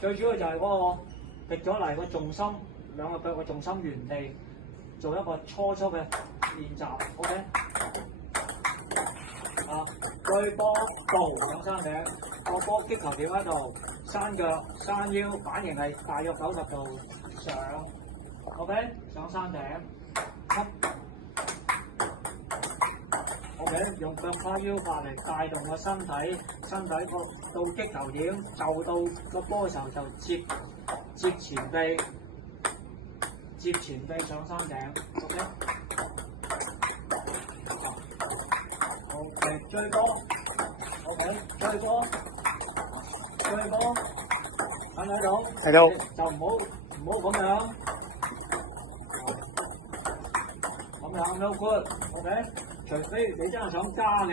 最主要就係嗰個滴咗嚟個重心，兩個腳個重心原地，做一個初嘅練習 ，OK？ 啊，追波度上山頂，個波擊球點喺度，山腳、山腰反應係大約90度上 ，OK？ 上山頂，OK？ 用腳跨腰法嚟帶動個身體個到擊球點，就到個波嘅時候就接前臂上山頂 ，OK？OK， 追波 ，OK， 追波，睇唔睇到？睇到。就唔好咁樣，no good，OK？ 除非你真係想加嘅。